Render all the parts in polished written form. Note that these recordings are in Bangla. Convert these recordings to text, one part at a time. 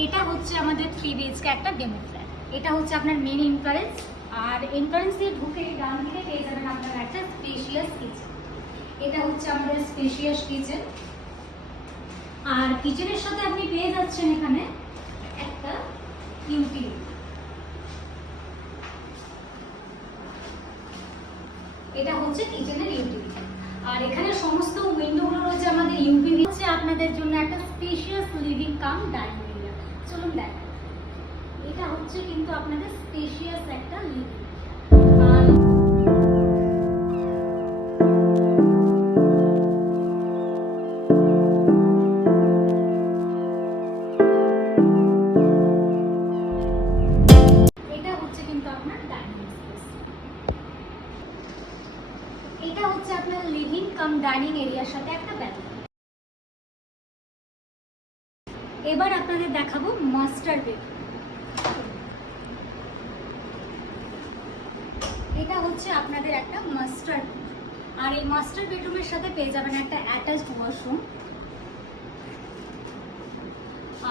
এটা হচ্ছে আমাদের 3 BHK একটা ডেমো ফ্ল্যাট। এটা হচ্ছে আপনার মেন এন্ট্রান্স, আর এন্ট্রান্স দিয়ে ঢুকে ডান দিকে পেয়ে যাবেন আপনার একটা স্পেশিয়াস কিচেন। এটা হচ্ছে আমাদের স্পেশিয়াস কিচেন, আর কিচেনের সাথে আপনি পেয়ে যাচ্ছেন এখানে একটা ইউটিলিটি। এটা হচ্ছে কিচেনের ইউটিলিটি, আর এখানে সমস্ত উইন্ডোগুলো রয়েছে আমাদের ইউপি হচ্ছে আপনাদের জন্য একটা spacious living cum dining area. চলুন দেখাই। এটা হচ্ছে কিন্তু আপনাদের স্পেশিয়াস একটা লিভিং। আর এটা হচ্ছে কিন্তু আপনার ডাইনিং স্পেস। এটা হচ্ছে আপনার লিভিং কাম ডাইনিং এরিয়ার সাথে একটা ব্যালকনি। এবার আপনাদের দেখাবো মাস্টার বেডরুম। এটা হচ্ছে আপনাদের একটা মাস্টার বেডরুম, আর এই মাস্টার বেডরুমের সাথে পেয়ে যাবেন একটা অ্যাটাচড ওয়াশরুম।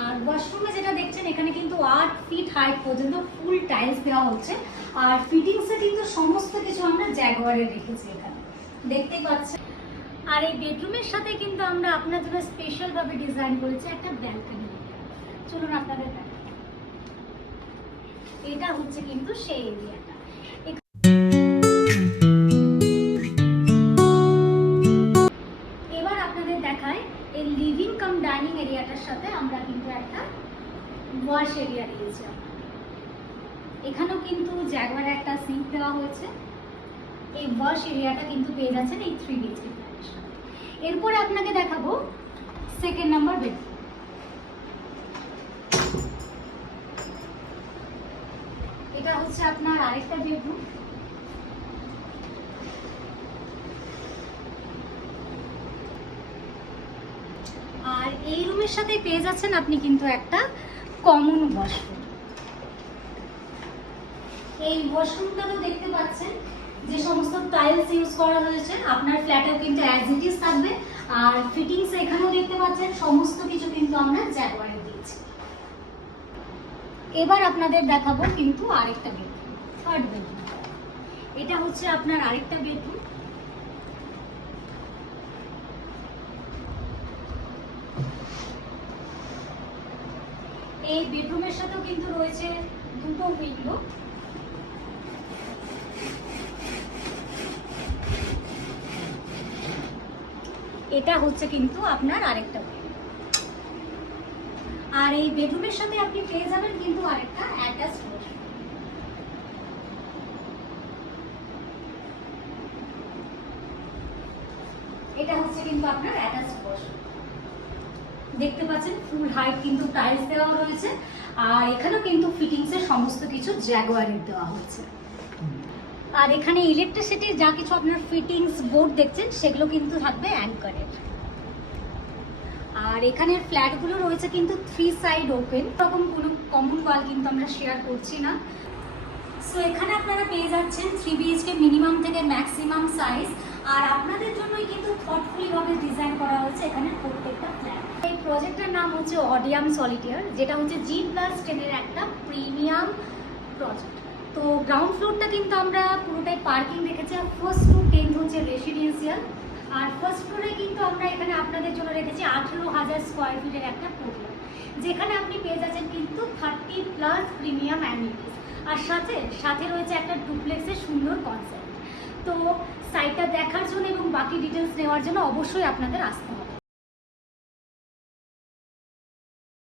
আর ওয়াশরুমে যেটা দেখছেন এখানে কিন্তু 8 ফিট হাইট পর্যন্ত ফুল টাইলস দেওয়া হচ্ছে, আর ফিটিংসে কিন্তু সমস্ত কিছু আমরা জ্যাগুয়ারের রেখেছি এখানে, দেখতেই পাচ্ছেন। আর এই বেডরুমের সাথে কিন্তু আমরা আপনার জন্য স্পেশালভাবে ডিজাইন করেছি একটা ব্যালকনি। চলুন আপনাদের দেখাই। এটা হচ্ছে কিন্তু সেই এরিয়াটা। এবার আপনাদের দেখায় এই লিভিং কাম ডাইনিং এরিয়াটার সাথে আমরা কিন্তু একটা ওয়াশ এরিয়া দিয়েছি। এখানেও কিন্তু জ্যাগুয়ার একটা সিঙ্ক দেওয়া হয়েছে। এই ওয়াশ এরিয়াটা কিন্তু পেয়ে যাচ্ছেন এই 3 BHK ফ্ল্যাটের সাথে। এরপরে আপনাকে দেখাবো সেকেন্ড নাম্বার বেডরুম। এটা হচ্ছে আপনার আরেকটা বেডরুম। আর এই রুমের সাথে পেয়ে যাচ্ছেন আপনি কিন্তু একটা কমন ওয়াশরুম। এই ওয়াশরুমটাও দেখতে পাচ্ছেন যে সমস্ত টাইলস ইউজ করা হয়েছে, আপনার ফ্ল্যাটেও কিন্তু অ্যাজ ইট ইজ থাকবে। আর ফিটিংস এখানেও দেখতে পাচ্ছেন সমস্ত কিছু কিন্তু আমরা জ্যাগুয়ারে দিয়েছি। এবার আপনাদের দেখাবো কিন্তু আরেকটা বেডরুম, থার্ড বেডরুম। এটা হচ্ছে আপনার আরেকটা বেডরুম। এই বেডরুমের সাথেও কিন্তু রয়েছে দুটো উইন্ডো। এটা হচ্ছে কিন্তু আপনার আরেকটা বেডরুম, আর এই বেডরুমের সাথে আপনি পেয়ে যাবেন কিন্তু আরেকটা অ্যাটাচড ওয়াশরুম। এটা হচ্ছে কিন্তু আপনার অ্যাটাচড ওয়াশরুম, দেখতে পাচ্ছেন ফুল হাইট কিন্তু টাইলস দেওয়া রয়েছে, আর এখানেও কিন্তু ফিটিংসের সমস্ত কিছু জ্যাগুয়ারের দেওয়া হয়েছে। আর এখানে ইলেকট্রিসিটি যা কিছু আপনার ফিটিংস বোর্ড দেখছেন সেগুলো কিন্তু থাকবে অ্যাঙ্কারের। আর এখানে ফ্ল্যাটগুলো রয়েছে কিন্তু 3 সাইড ওপেন, এরকম কোনো কমন ওয়াল কিন্তু আমরা শেয়ার করছি না। সো এখানে আপনারা পেয়ে যাচ্ছেন 3 BHK মিনিমাম থেকে ম্যাক্সিমাম সাইজ, আর আপনাদের জন্যই কিন্তু থটফুলিভাবে ডিজাইন করা হয়েছে এখানে প্রত্যেকটা ফ্ল্যাট। এই প্রজেক্টের নাম হচ্ছে অডিয়াম সলিটিয়ার, যেটা হচ্ছে G+10 এর একটা প্রিমিয়াম প্রজেক্ট। তো গ্রাউন্ড ফ্লোরটা কিন্তু আমরা পুরোটাই পার্কিং রেখেছি, আর 1st to 10th হচ্ছে রেসিডেন্সিয়াল। আর ফার্স্ট ফ্লোরে কিন্তু আমরা এখানে আপনাদের জন্য রেখেছি 18,000 স্কোয়ার ফিটের একটা পোর্টল্যান্ড, যেখানে আপনি পেয়ে যাচ্ছেন কিন্তু 30+ প্রিমিয়াম অ্যামিনিটিস, আর সাথে রয়েছে একটা ডুপ্লেক্সের সুন্দর কনসেপ্ট। তো সাইটটা দেখার জন্য এবং বাকি ডিটেলস নেওয়ার জন্য অবশ্যই আপনাদের আসতে হবে।